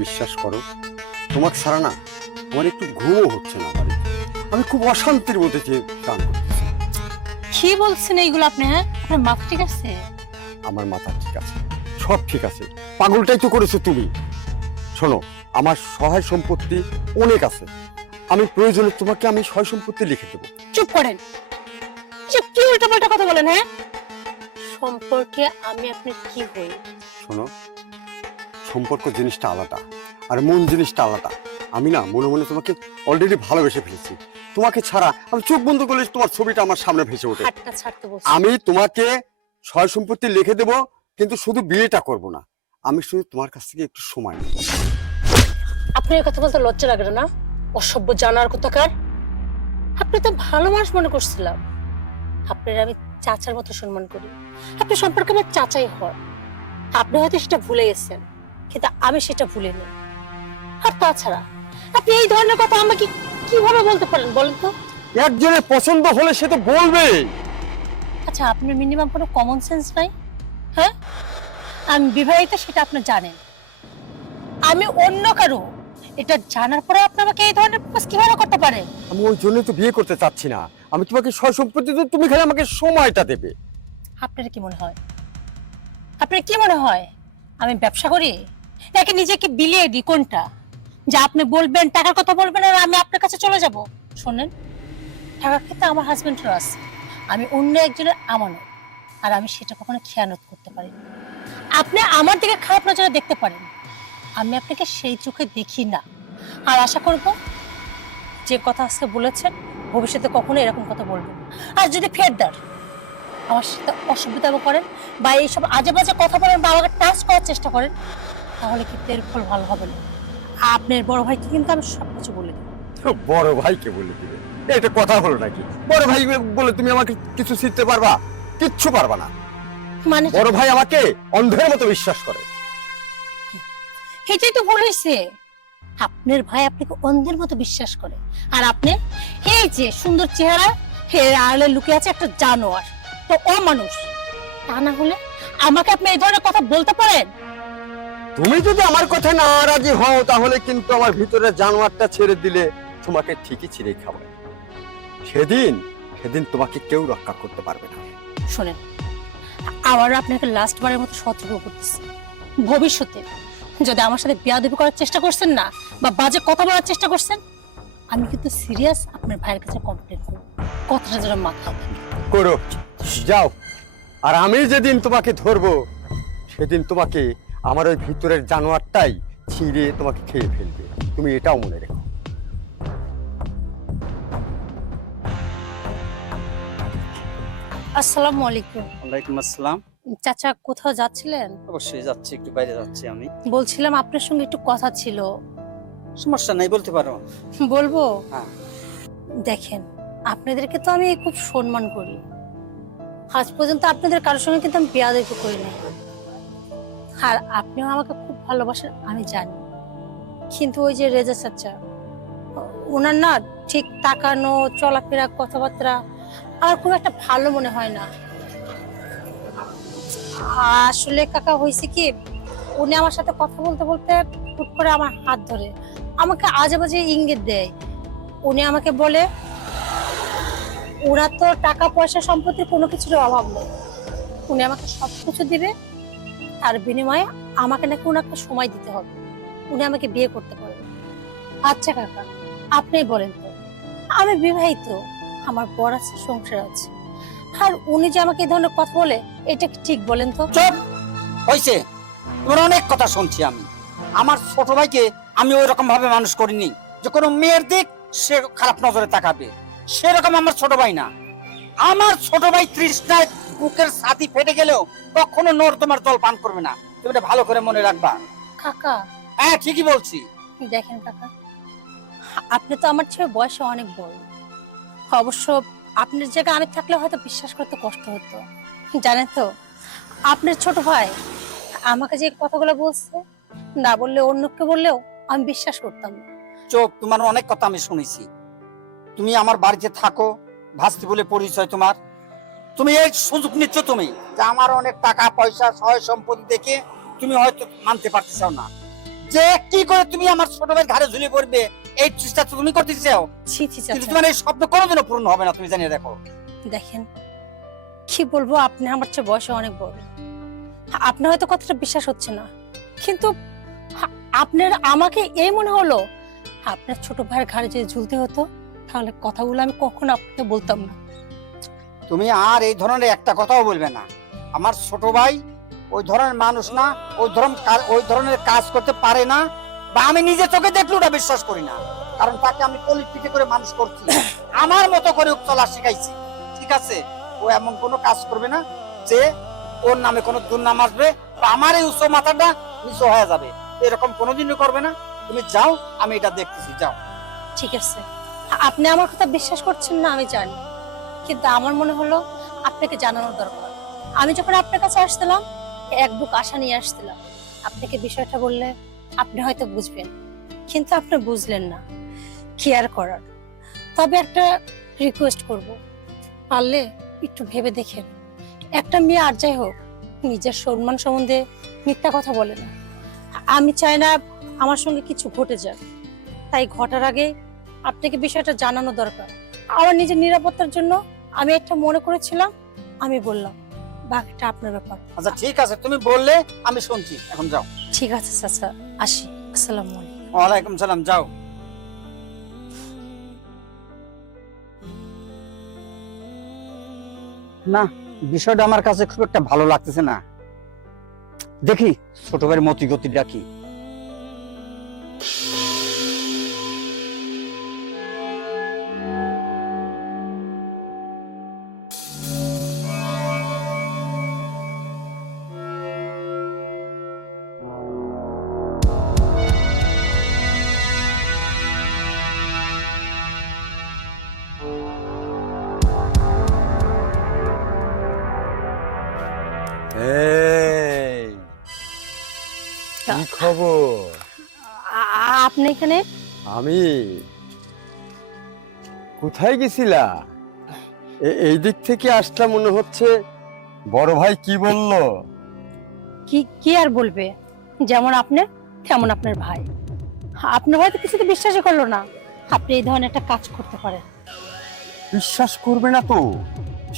বিশ্বাস করো, তোমাকে ছাড়া না আমার একটু ঘুমও হচ্ছে না বাড়িতে। আমি খুব অশান্তির মধ্যে যে গান করতেছি। কি বলছেন এইগুলো আপনি? হ্যাঁ, আপনার মাথা ঠিক আছে? আমার মাথা ঠিক আছে, সব ঠিক আছে, পাগলটাই তো করেছো তুমি। শোনো, আমার সহায় সম্পত্তি অনেক আছে, আমি প্রয়োজনে তোমাকে আমি সহায় সম্পত্তি লিখে দেবো। চুপ করেন। এসব কি উল্টাপাল্টা কথা বলেন? হ্যাঁ, সম্পর্কে আমি আপনার কি হই? শোনো, সম্পর্ক জিনিসটা আলাদা আর মন জিনিসটা আলাদা। আমি না মনে মনে তোমাকে অলরেডি ভালোবেসে ফেলেছি। তোমাকে ছাড়া আমি চোখ বন্ধ করলে তোমার ছবিটা আমার সামনে ভেসে ওঠে। হাতটা ছাড়তে বলছি। আমি তোমাকে সহায় সম্পত্তি লিখে দেবো, কিন্তু শুধু বিয়েটা করব না, আমি শুধু তোমার কাছ থেকে একটু সময় নেব। আপনি এই কথা বলতে লজ্জা লাগে না? অসভ্য জানার কোথাকার। আপনি তো ভালো মানুষ মনে করছিলাম। আপনার আমি চাচার মতো সম্মান করি। আপনি সম্পর্কে আমার চাচাই হন। আপনি হয়তো সেটা ভুলে গেছেন, কিন্তু আমি সেটা ভুলিনি। আর তাছাড়া আপনি এই ধরনের কথা আমাকে কিভাবে বলতে পারেন বলেন তো? একজনের পছন্দ হলে সে তো বলবে। আচ্ছা, আপনার মিনিমাম কোনো কমন সেন্স নাই? হ্যাঁ, আমি বিবাহিত সেটা আপনি জানেন, আমি অন্য কারো, এটা জানার পরে আপনি আমাকে এই ধরনের প্রপোজ কিভাবে করতে পারেন? আমি ওই জন্যই তো বিয়ে করতে চাচ্ছি না। আমি তোমাকে সহায় সম্পত্তি দেবো, তুমি খালি আমাকে সময়টা দেবে। আপনার কি মনে হয়, আপনার কি মনে হয় আমি ব্যবসা করি নাকি নিজেকে বিলিয়ে দিই? কোনটা? যা আপনি বলবেন, টাকার কথা বলবেন আর আমি আপনার কাছে চলে যাব? শোনেন, টাকার ক্ষেত্রে আমার হাজবেন্ডও আছে, আমি অন্য একজনের আমানত, আর আমি সেটা কখনো খেয়ানত করতে পারি না। আপনি আমার দিকে খারাপ নজরে দেখতে পারেন, আমি আপনাকে সেই চোখে দেখি না। আর আশা করব যে কথা আজকে বলেছেন ভবিষ্যতে কখনো এরকম কথা বলবেন না। আর যদি ফেরদার আমার সাথে অসুবিধা করেন বা এইসব আজে বাজে কথা বলেন বা আমাকে টাচ করার চেষ্টা করেন, তাহলে কিন্তু এর ফল ভালো হবে না। আপনার বড় ভাইকে কিন্তু আমি সবকিছু বলে দেবো। বড় ভাইকে বলে দিবে? এটা কথা হলো নাকি? বড় ভাই বলে তুমি আমাকে কিছু শিখতে পারবা? কিচ্ছু পারবা না। মানে বড় ভাই আমাকে অন্ধের মতো বিশ্বাস করে। এটাই তো বলেছে, আপনার ভাই আপনাকে অন্ধের মতো বিশ্বাস করে, আর আপনি এই যে সুন্দর চেহারা, এর আড়ালে লুকিয়ে আছে একটা জানোয়ার, তো অমানুষ। তা না হলে আমাকে আপনি এই ধরনের কথা বলতে পারেন? তুমি যদি আমার কথা না রাজি হও, তাহলে কিন্তু আমার ভিতরে জানোয়ারটা ছেড়ে দিলে তোমাকে ঠিকই ছিঁড়ে খাবো। সেদিন সেদিন তোমাকে কেউ রক্ষা করতে পারবে না। শোনেন, আবারও আপনাকে লাস্ট বারের মতো সতর্ক করতেছি, ভবিষ্যতে যদি আমার সাথে বেয়াদবি করার চেষ্টা করছেন না বা বাজে কথা বলার চেষ্টা করছেন, আমি কিন্তু সিরিয়াস আপনার ভাইয়ের কাছে কমপ্লেন করব। কথাটা যেন মাথায় থাকে। করো, যাও। আর আমি যেদিন তোমাকে ধরবো, সেদিন তোমাকে আমার ওই ভিতরের জানোয়ারটাই ছিঁড়ে তোমাকে খেয়ে ফেলবে। তুমি এটাও মনে রেখো। আসসালামু আলাইকুম। ওয়ালাইকুম আসসালাম। চাচা, কোথাও যাচ্ছিলেন? অবশ্যই যাচ্ছি, একটু বাইরে যাচ্ছি আমি। বলছিলাম আপনার সঙ্গে একটু কথা ছিল। সমস্যা নাই, বলতে পারো। বলবো? হ্যাঁ। দেখেন, আপনাদেরকে তো আমি খুব সম্মান করি, আজ পর্যন্ত আপনাদের কারোর সঙ্গে কিন্তু আমি বেয়াদবি করি নাই, আর আপনিও আমাকে খুব ভালোবাসেন আমি জানি। কিন্তু ওই যে রেজা চাচা, ওনার না ঠিক তাকানো, চলাফেরা, কথাবার্তা আমার খুব একটা ভালো মনে হয় না। আসলে কাকা হয়েছে কি, উনি আমার সাথে কথা বলতে বলতে হুট করে আমার হাত ধরে আমাকে আজে বাজে ইঙ্গিত দেয়। উনি আমাকে বলে ওরা তো টাকা পয়সা সম্পত্তির কোনো কিছুর অভাব নেই, উনি আমাকে সবকিছু দিবে, তার বিনিময়ে আমাকে নাকি ওনাকে সময় দিতে হবে, উনি আমাকে বিয়ে করতে পারবে। আচ্ছা কাকা, আপনি বলেন তো, আমি বিবাহিত, আমার বর আছে, সংসার আছে, আর উনি যে আমাকে এই ধরনের কথা বলে, এটা কি ঠিক বলেন তো? চুপ হইছে, তোমার অনেক কথা শুনছি আমি। আমার ছোট ভাইকে আমি ওই রকম ভাবে মানুষ করিনি যে কোনো মেয়ের দিক সে খারাপ নজরে তাকাবে, সেরকম আমার ছোট ভাই না। আমার ছোট ভাই তৃষ্ণায় বুকের ছাতি ফেটে গেলেও কখনো নোর তোমার জল পান করবে না, তুমি এটা ভালো করে মনে রাখবা। কাকা, হ্যাঁ, ঠিকই বলছি। দেখেন কাকা, আপনি তো আমার চেয়ে বয়সে অনেক বড়, অবশ্য আপনার জায়গায় আমি থাকলে হয়তো বিশ্বাস করতে কষ্ট হতো। জানেন তো, আপনার ছোট ভাই আমাকে যে কথাগুলো বলছে, না বললে অন্যকে বললেও আমি বিশ্বাস করতাম না। চোখ, তোমার অনেক কথা আমি শুনেছি। তুমি আমার বাড়িতে থাকো, ভাস্তি বলে পরিচয় তোমার, তুমি এই সুযোগ নিচ্ছ তুমি যে আমার অনেক টাকা পয়সা সহায় সম্পত্তি দেখে তুমি হয়তো মানতে পারতেছ না। যে কি করে তুমি আমার ছোট ভাইয়ের ঘাড়ে ঝুলে পড়বে এই চেষ্টা তো তুমি করতে চাও, ছি ছি কিন্তু চাচা, তোমার এই স্বপ্ন কোনোদিনও পূরণ হবে না, তুমি জানিয়ে দেখো। দেখেন কি বলবো, আপনি আমার চেয়ে বয়সে অনেক বড়। আপনার হয়তো কথাটা বিশ্বাস হচ্ছে না, কিন্তু আপনার আমাকে এই মনে হলো আপনার ছোট ভাইয়ের ঘাড়ে যদি ঝুলতে হতো তাহলে কথাগুলো আমি কখনো আপনাকে বলতাম না। তুমি আর এই ধরনের একটা কথাও বলবে না। আমার ছোট ভাই ওই ধরনের মানুষ না, ওই ধরনের কাজ করতে পারে না, বা আমি নিজে চোখে দেখলে ওটা বিশ্বাস করি না, কারণ তাকে আমি কলি পিঠে করে মানুষ করছি, আমার মতো করে চলা শিখাইছি, ঠিক আছে? ও এমন কোনো কাজ করবে না যে ওর নামে কোনো দুর্নাম আসবে বা আমার এই উচ্চ মাথাটা নিচু হয়ে যাবে, এরকম কোনোদিনও করবে না। তুমি যাও, আমি এটা দেখতেছি, যাও। ঠিক আছে, আপনি আমার কথা বিশ্বাস করছেন না আমি জানি, কিন্তু আমার মনে হলো আপনাকে জানানোর দরকার। আমি যখন আপনার কাছে আসছিলাম এক বুক আশা নিয়ে আসছিলাম, আপনাকে বিষয়টা বললে আপনি হয়তো বুঝবেন, কিন্তু আপনি বুঝলেন না, কি আর করার। তবে একটা রিকোয়েস্ট করব, পারলে একটু ভেবে দেখেন, একটা মেয়ে আর যাই হোক নিজের সম্মান সম্বন্ধে মিথ্যা কথা বলে না। আমি চাই না আমার সঙ্গে কিছু ঘটে যাক, তাই ঘটার আগে আপনাকে বিষয়টা জানানো দরকার। আমার নিজের নিরাপত্তার জন্য আমি একটা মনে করেছিলাম, আমি বললাম, বাকিটা আপনার ব্যাপার। আচ্ছা ঠিক আছে, তুমি বললে আমি শুনছি, এখন যাও। ঠিক আছে চাচা, আসি, আসসালামু আলাইকুম। ওয়ালাইকুম সালাম, যাও। না, বিষয়টা আমার কাছে খুব একটা ভালো লাগতেছে না। দেখি ছোট ভাইয়ের মতি গতিটা কি। এই কি খবর? আপনি এখানে? আমি কোথায় গেছিলা? এই দিক থেকে আসলাম, মনে হচ্ছে বড় ভাই কি বললো? কি কি আর বলবে, যেমন আপনি তেমন আপনার ভাই। আপনার ভাই তো কিছুতে বিশ্বাসই করলো না আপনি এই ধরনের একটা কাজ করতে পারেন। বিশ্বাস করবে না তো?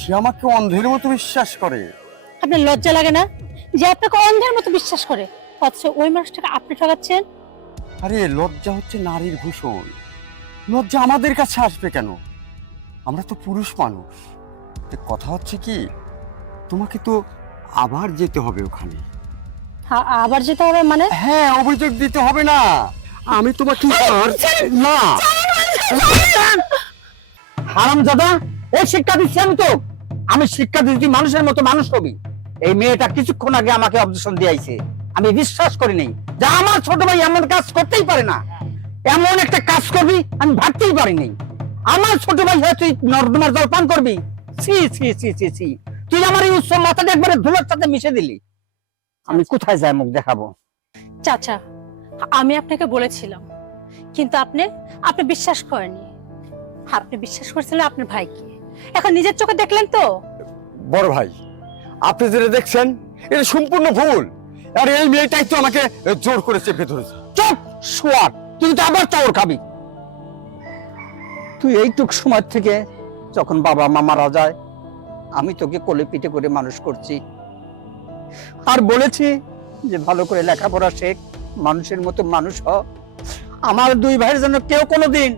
সে আমাকে অন্ধের মতো বিশ্বাস করে। আপনার লজ্জা লাগে না যে আপনাকে অন্ধের মতো বিশ্বাস করে, অথচ ওই মানুষটাকে আপনি ঠকাচ্ছেন? আরে লজ্জা হচ্ছে নারীর ভূষণ, লজ্জা আমাদের কাছে আসবে কেন? আমরা তো পুরুষ মানুষ। কথা হচ্ছে কি, তোমাকে তো আবার যেতে হবে ওখানে। আবার যেতে হবে মানে? হ্যাঁ, অভিযোগ দিতে হবে না, আমি তোমাকে না। হারামজাদা, এই শিক্ষা দিচ্ছি আমি তো। আমি শিক্ষা দিচ্ছি মানুষের মতো মানুষ হবি। এই মেয়েটা কিছুক্ষণ আগে আমাকে অবজেকশন দিয়েছে, আমি বিশ্বাস করিনি যে আমার ছোট ভাই এমন কাজ করতেই পারে না। এমন একটা কাজ করবি আমি ভাবতেই পারিনি। আমার ছোট ভাই হয়ে তুই নর্দমার জল পান করবি? ছি ছি ছি ছি ছি, তুই আমার এই উচ্চ মাথাটা একবারে ধুলোর সাথে মিশে দিলি। আমি কোথায় যাই মুখ দেখাবো? চাচা, আমি আপনাকে বলেছিলাম, কিন্তু আপনি আপনি বিশ্বাস করেননি। আপনি বিশ্বাস করেছিলেন আপনার ভাইকে, এখন নিজের চোখে দেখলেন তো। বড় ভাই, আপনি যেটা দেখছেন এটা সম্পূর্ণ ভুল। আর এই মেয়েটাই তো আমাকে জোর করে চেপে ধরেছে। চুপ সোয়ার, তুই তো আবার চোর খাবি। তুই এইটুক সময় থেকে যখন বাবা মা মারা যায় আমি তোকে কোলে পিঠে করে মানুষ করছি, আর বলেছি যে ভালো করে লেখাপড়া শেখ, মানুষের মতো মানুষ হ। আমার দুই ভাইয়ের জন্য কেউ কোনোদিন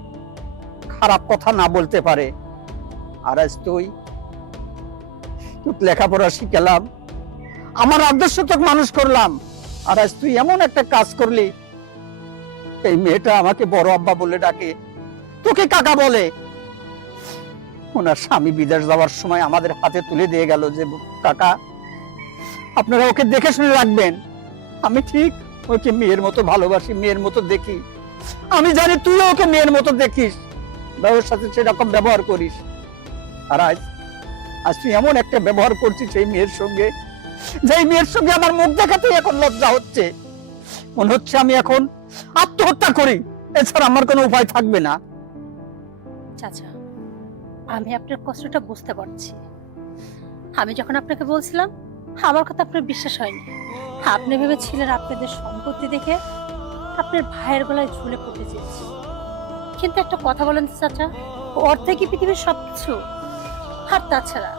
খারাপ কথা না বলতে পারে। আর আজ তুই লেখাপড়া শিখালাম, আমার আদর্শ তোকে মানুষ করলাম, আর আজ তুই এমন একটা কাজ করলি। এই মেয়েটা আমাকে বড় আব্বা বলে ডাকে, তোকে কাকা বলে। ওনার স্বামী বিদেশ যাওয়ার সময় আমাদের হাতে তুলে দিয়ে গেল যে কাকা আপনারা ওকে দেখে শুনে রাখবেন। আমি ঠিক ওকে মেয়ের মতো ভালোবাসি, মেয়ের মতো দেখি। আমি জানি তুই ওকে মেয়ের মতো দেখিস, ওর সাথে সেরকম ব্যবহার করিস। আর আজ আজ তুই এমন একটা ব্যবহার করছিস সেই মেয়ের সঙ্গে, যে মেয়ের সঙ্গে আমার মুখ দেখাতে এখন লজ্জা হচ্ছে। মনে হচ্ছে আমি এখন আত্মহত্যা করি, এছাড়া আমার কোনো উপায় থাকবে না। চাচা, আমি আপনার কষ্টটা বুঝতে পারছি। আমি যখন আপনাকে বলছিলাম আমার কথা আপনার বিশ্বাস হয়নি। আপনি ভেবেছিলেন আপনাদের সম্পত্তি দেখে আপনার ভাইয়ের গলায় ঝুলে পড়তে চেয়েছি। কিন্তু একটা কথা বলেন তো চাচা, অর্থ কি পৃথিবীর সবকিছু? আর তাছাড়া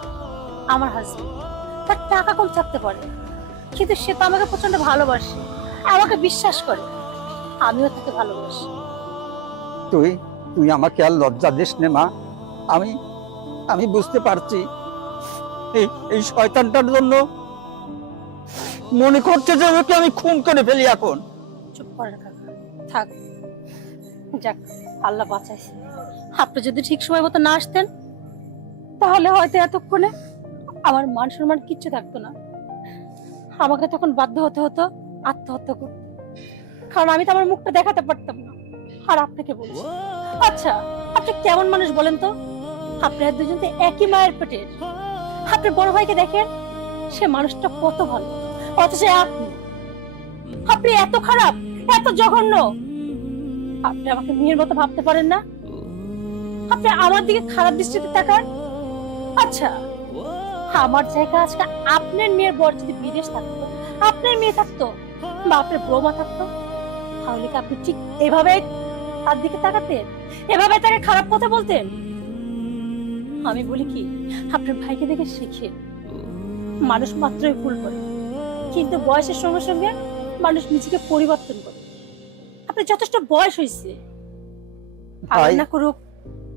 আমার হাজবেন্ড, তার টাকা কম থাকতে পারে, কিন্তু সে তো আমাকে প্রচন্ড ভালোবাসে, আমাকে বিশ্বাস করে, আমিও তাকে ভালোবাসি। তুই তুই আমাকে আর লজ্জা দিস নে মা। আমি আমি বুঝতে পারছি এই এই শয়তানটার জন্য মনে করছে যে ওকে আমি খুন করে ফেলি এখন। চুপ করেন কাকা, থাক। যাক, আল্লাহ বাঁচাইছে। আপনি যদি ঠিক সময় মতো না আসতেন, তাহলে হয়তো এতক্ষণে আমার মান সম্মান কিচ্ছু থাকতো না। আমাকে তখন বাধ্য হতে হতো আত্মহত্যা করতে, কারণ আমি তো আমার মুখটা দেখাতে পারতাম না। আর আপনাকে বলছি, আচ্ছা আপনি কেমন মানুষ বলেন তো? আপনারা দুজন তো একই মায়ের পেটের। আপনি বড় ভাইকে দেখেন, সে মানুষটা কত ভালো, অথচ আপনি আপনি এত খারাপ, এত জঘন্য। আপনি আমাকে মেয়ের মতো ভাবতে পারেন না? আপনি আমার দিকে খারাপ দৃষ্টিতে তাকান। আচ্ছা, আমার জায়গা আজকে আপনার মেয়ের বর যদি বিদেশ থাকতো, আপনার মেয়ে থাকতো, বা আপনার বৌমা থাকতো, তাহলে কি আপনি ঠিক এভাবে তার দিকে তাকাতেন, এভাবে তাকে খারাপ কথা বলতেন? আমি বলি কি, আপনার ভাইকে দেখে শিখেন। মানুষ মাত্রই ভুল করে, কিন্তু বয়সের সঙ্গে সঙ্গে মানুষ নিজেকে পরিবর্তন করে। আপনার যথেষ্ট বয়স হয়েছে, আল্লাহ না করুক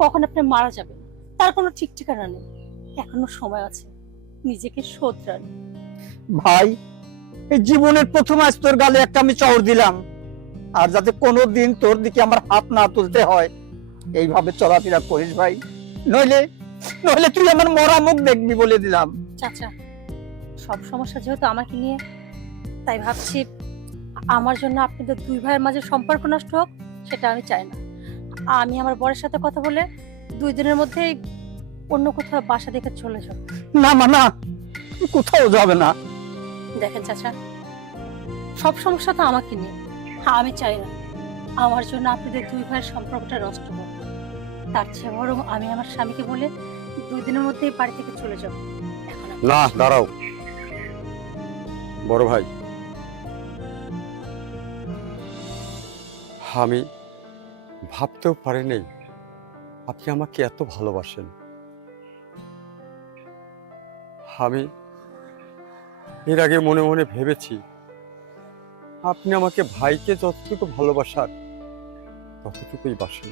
কখন আপনি মারা যাবেন, তার কোনো ঠিক ঠিকানা নেই। এখনো সময় আছে, নিজেকে শোধরান। ভাই, এই জীবনের প্রথম আজ তোর গালে একটা আমি চড় দিলাম, আর যাতে কোনোদিন তোর দিকে আমার হাত না তুলতে হয় এইভাবে চলাফেরা করিস ভাই, নইলে নইলে তুই আমার মরা মুখ দেখবি বলে দিলাম। চাচা, সব সমস্যা যেহেতু আমাকে নিয়ে, তাই ভাবছি আমার জন্য আপনাদের দুই ভাইয়ের মাঝে সম্পর্ক নষ্ট হোক, সেটা আমি চাই না। আমি আমার বরের সাথে কথা বলে 2 দিনের মধ্যেই অন্য কোথাও বাসা দেখে চলে যাব। না মা, না, কোথাও যাবে না। দেখেন চাচা, সব সমস্যা তো আমাকে নিয়ে, আমি চাই না আমার জন্য আপনাদের দুই ভাইয়ের সম্পর্কটা নষ্ট হোক। তার চেয়ে বরং আমি আমার স্বামীকে বলে 2 দিনের মধ্যেই বাড়ি থেকে চলে যাব। এখন না, দাঁড়াও বড় ভাই, আমি ভাবতেও পারিনি আপনি আমাকে এত ভালোবাসেন। আমি এর আগে মনে মনে ভেবেছি আপনি আমাকে ভাইকে যতটুকু ভালোবাসার ততটুকুই বাসেন,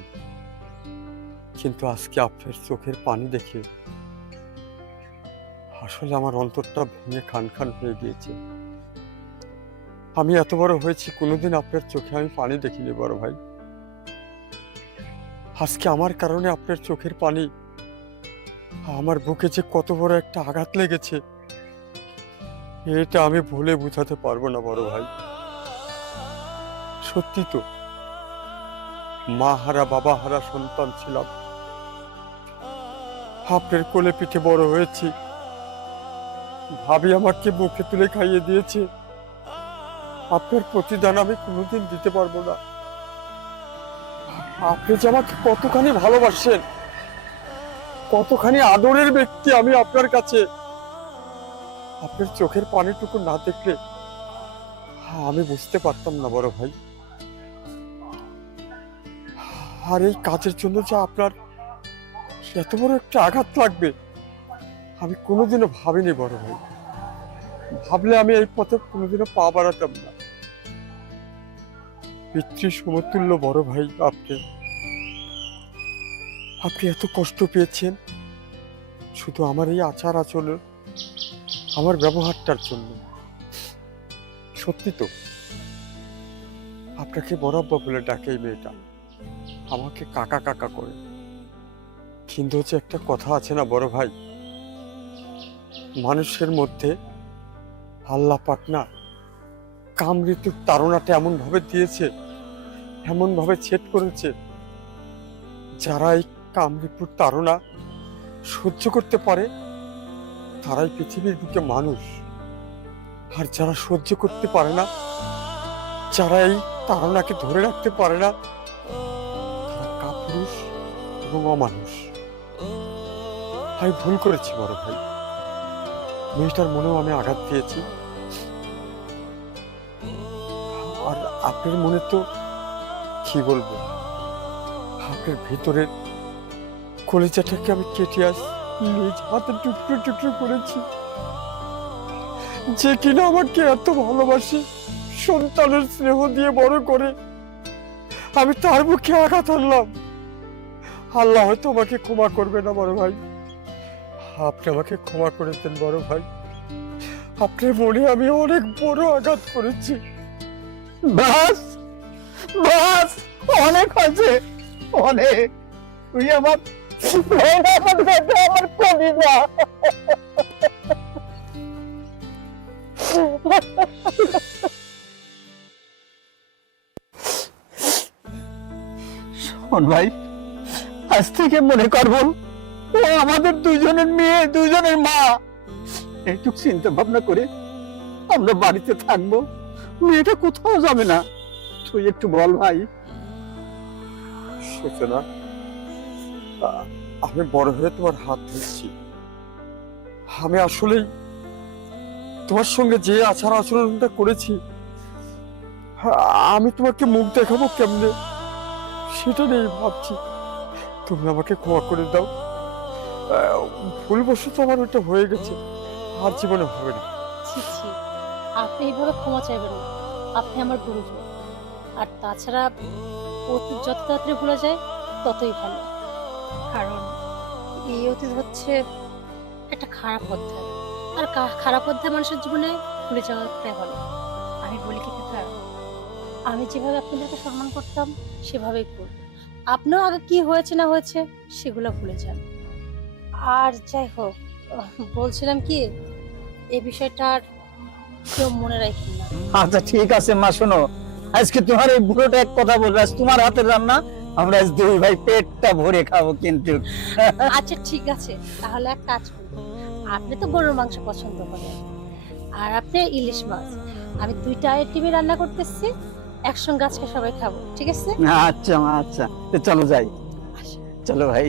কিন্তু আজকে আপনার চোখের পানি দেখে আসলে আমার অন্তরটা ভেঙে খান খান হয়ে গিয়েছে। আমি এত বড় হয়েছি, কোনোদিন আপনার চোখে আমি পানি দেখিনি বড় ভাই। আজকে আমার কারণে আপনার চোখের পানি, আমার বুকে যে কত বড় একটা আঘাত লেগেছে, এটা আমি ভুলে বোঝাতে পারবো না বড় ভাই। সত্যি তো, মা হারা বাবা হারা সন্তান ছিলাম, আপনার কোলে পিঠে বড় হয়েছি, ভাবি আমাকে বুকে তুলে খাইয়ে দিয়েছে। আপনার প্রতিদান আমি কোনোদিন দিতে পারবো না। আপনি যে আমাকে কতখানি ভালোবাসেন, কতখানি আদরের ব্যক্তি আমি আপনার কাছে, আপনার চোখের পানিটুকু না দেখলে আমি বুঝতে পারতাম না বড় ভাই। আর এই কাজের জন্য যে আপনার এত বড় একটা আঘাত লাগবে আমি কোনোদিনও ভাবিনি বড় ভাই। ভাবলে আমি এই পথে কোনোদিনও পা বাড়াতাম না। পিতৃ সমতুল্য বড় ভাই আপনি, আপনি এত কষ্ট পেয়েছেন শুধু আমার এই আচার আচরণ, আমার ব্যবহারটার জন্য। সত্যি তো, আপনাকে বরাব্বা বলে ডাকে এই মেয়েটা, আমাকে কাকা কাকা করে। কিন্তু হচ্ছে একটা কথা আছে না বড় ভাই, মানুষের মধ্যে আল্লাহ পাক না কামৃত্যুর তাড়নাটা এমন ভাবে দিয়েছে, এমন ভাবে ছেদ করেছে, যারা এই কামৃত্যুর তাড়না সহ্য করতে পারে তারাই পৃথিবীর বুকে মানুষ। আর যারা সহ্য করতে পারে না, যারা এই তাড়নাকে ধরে রাখতে পারে না, তারা কাপুরুষ এবং অমানুষ। আমি ভুল করেছি বড় ভাই, মেয়েটার মনেও আমি আঘাত দিয়েছি। আর আপনার মনে তো কি বলবো, আপনার ভিতরের কলিজাটাকে আমি কেটে নিজ হাতে টুকরো টুকরো করেছি। যে কিনা আমাকে এত ভালোবাসে, সন্তানের স্নেহ দিয়ে বড় করে, আমি তার মুখে আঘাত আনলাম। আল্লাহ হয়তো আমাকে ক্ষমা করবে না বড় ভাই, আপনি আমাকে ক্ষমা করে দেন বড় ভাই। আপনার মনে আমি অনেক বড় আঘাত করেছি। বাস বাস, অনেক হয়েছে, অনেক। তুই আমার আমার কবিতা। শোন ভাই, আজ থেকে মনে করবো ও আমাদের দুইজনের মেয়ে, দুইজনের মা। একটু চিন্তা ভাবনা করে আমরা বাড়িতে থাকবো, মেয়েটা কোথাও যাবে না। তুই একটু বল ভাই। সূচনা, আমি বড় হয়ে তোমার হাত ধরছি। আমি আসলেই তোমার সঙ্গে যে আচার আচরণটা করেছি, আমি তোমাকে মুখ দেখাবো কেমনে সেটা নিয়ে ভাবছি। তুমি আমাকে ক্ষমা করে দাও। ভুলবশত আমার ওটা হয়ে গেছে, আর জীবনে হবে না। ছি ছি, আপনি এইভাবে ক্ষমা চাইবেন না। আপনি আমার গুরুজন। আর তাছাড়া অতীত যত তাড়াতাড়ি ভুলে যায় ততই ভালো। কারণ এই অতীত হচ্ছে একটা খারাপ অধ্যায়, আর খারাপ অধ্যায় মানুষের জীবনে ভুলে যাওয়াটাই ভালো। আমি বলি কি কথা, আমি যেভাবে আপনাদেরকে সম্মান করতাম সেভাবেই করব। আপনিও আগে কি হয়েছে না হয়েছে সেগুলো ভুলে যান। আর যাই হোক, বলছিলাম কি, এই বিষয়টা আর কেউ মনে রাখেন না। আচ্ছা ঠিক আছে মা, শোনো, আজকে তোমার এই বুড়োটা এক কথা বলবে, আজ তোমার হাতের রান্না আমরা আজ দুই ভাই পেটটা ভরে খাবো। কিন্তু আচ্ছা ঠিক আছে, তাহলে এক কাজ করুন, আপনি তো গরুর মাংস পছন্দ করেন, আর আপনি ইলিশ মাছ, আমি দুইটা আইটেমই রান্না করতেছি, একসঙ্গে আজকে সবাই খাবো, ঠিক আছে? আচ্ছা মা, আচ্ছা তো চলো যাই। চলো ভাই।